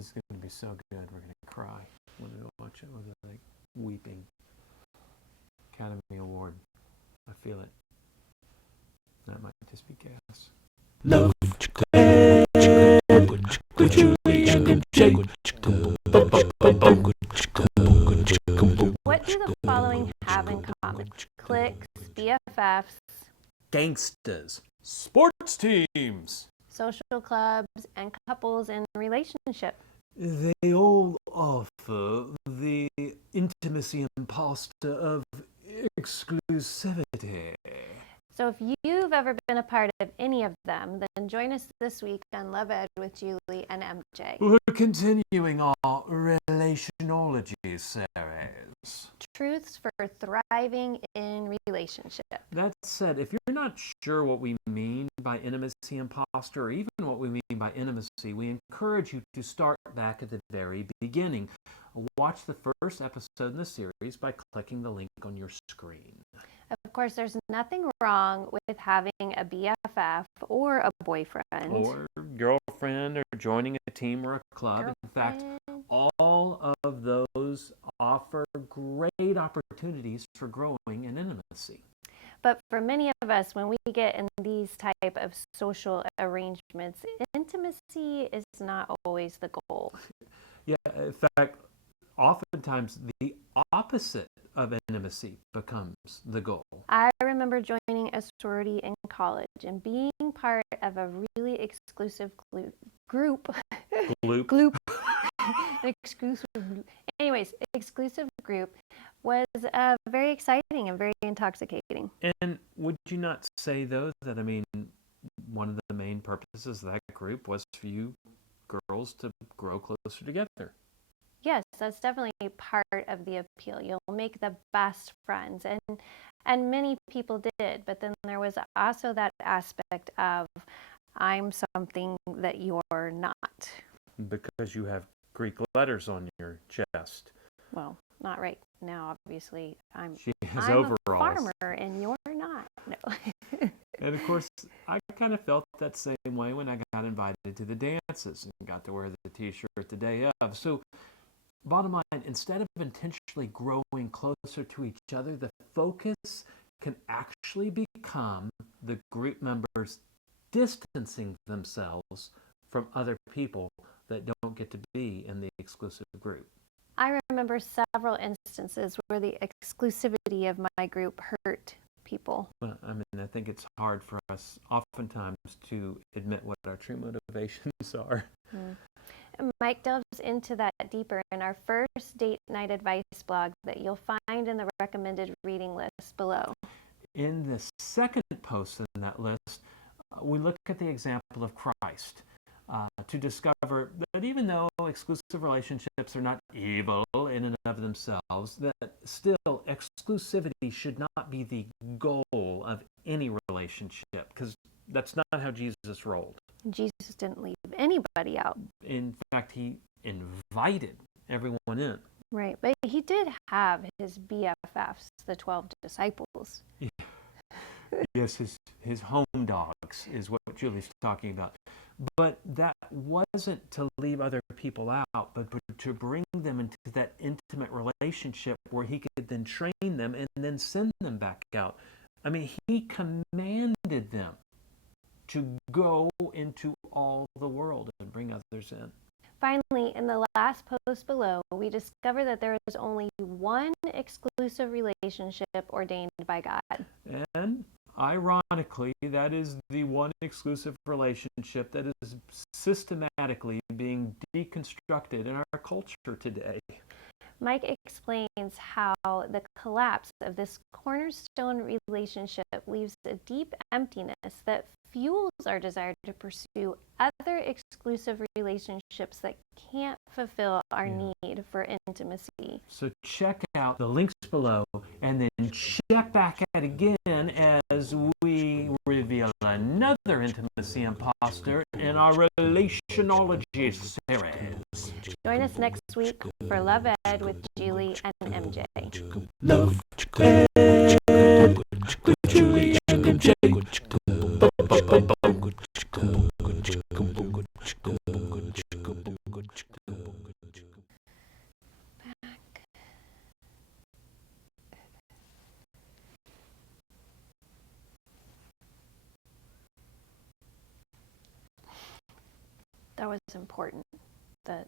This is going to be so good. We're going to cry when we watch it. We're like weeping. Academy Award. I feel it. That might just be gas. Love with Julie and MJ. What do the following have in common? Cliques, BFFs, Gangstas. Sports teams. social clubs, and couples in relationship. They all offer the intimacy and pasta of exclusivity. So if you've ever been a part of any of them, then join us this week on Love Ed with Julie and MJ. We're continuing our relationology series. Truths for thriving in relationship. That said, if you're not sure what we mean by intimacy and posture, or even what we mean by intimacy, we encourage you to start back at the very beginning. Watch the first episode in the series by clicking the link on your screen. Of course, there's nothing wrong with having a BFF or a boyfriend. Or girlfriend, or joining a team or a club. In fact, all of those offer great opportunities for growing in intimacy. But for many of us, when we get in these type of social arrangements, intimacy is not always the goal. Yeah, in fact, oftentimes the opposite of intimacy becomes the goal. I remember joining a sorority in college and being part of a really exclusive group. An exclusive group. Anyways, exclusive group was very exciting and very intoxicating. And would you not say, though, that, I mean, one of the main purposes of that group was for you girls to grow closer together? Yes, that's definitely part of the appeal. You'll make the best friends, and many people did. But then there was also that aspect of, I'm something that you're not. Because you have Greek letters on your chest. Well, not right now, obviously. I'm overalls. A farmer, and you're not. No. And of course, I kind of felt that same way when I got invited to the dances and got to wear the t-shirt the day of. So, bottom line, instead of intentionally growing closer to each other, the focus can actually become the group members distancing themselves from other people that don't get to be in the exclusive group. I remember several instances where the exclusivity of my group hurt people. Well, I mean, I think it's hard for us oftentimes to admit what our true motivations are. Mike delves into that deeper in our first date night advice blog that you'll find in the recommended reading list below. In the second post in that list, we look at the example of Christ to discover that even though exclusive relationships are not evil in and of themselves, that still exclusivity should not be the goal of any relationship, because that's not how Jesus rolled. Jesus didn't leave anybody out. In fact, he invited everyone in. Right, but he did have his BFFs, the 12 disciples. Yes, his home dogs is what Julie's talking about. But that wasn't to leave other people out, but to bring them into that intimate relationship where he could then train them and then send them back out. I mean, he commanded them to go into all the world and bring others in. Finally, in the last post below, we discover that there is only one exclusive relationship ordained by God. And ironically, that is the one exclusive relationship that is systematically being deconstructed in our culture today. Mike explains how the collapse of this cornerstone relationship leaves a deep emptiness that fuels our desire to pursue other exclusive relationships that can't fulfill our need for intimacy. So check out the links below and then check back at again as we reveal another intimacy imposter in our relationology series. Join us next week for Love Ed with Julie and MJ. Love Ed with Julie and MJ. Good. That was important. The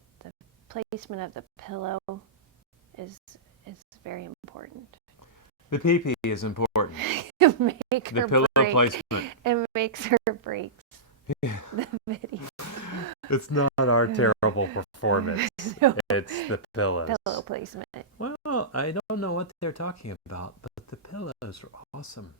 placement of the pillow is very important. The pee-pee is important. Make The her pillow break. placement. It makes her breaks Yeah. the video. It's not our terrible performance. No. It's the pillows. Pillow placement. Well, I don't know what they're talking about, but the pillows are awesome.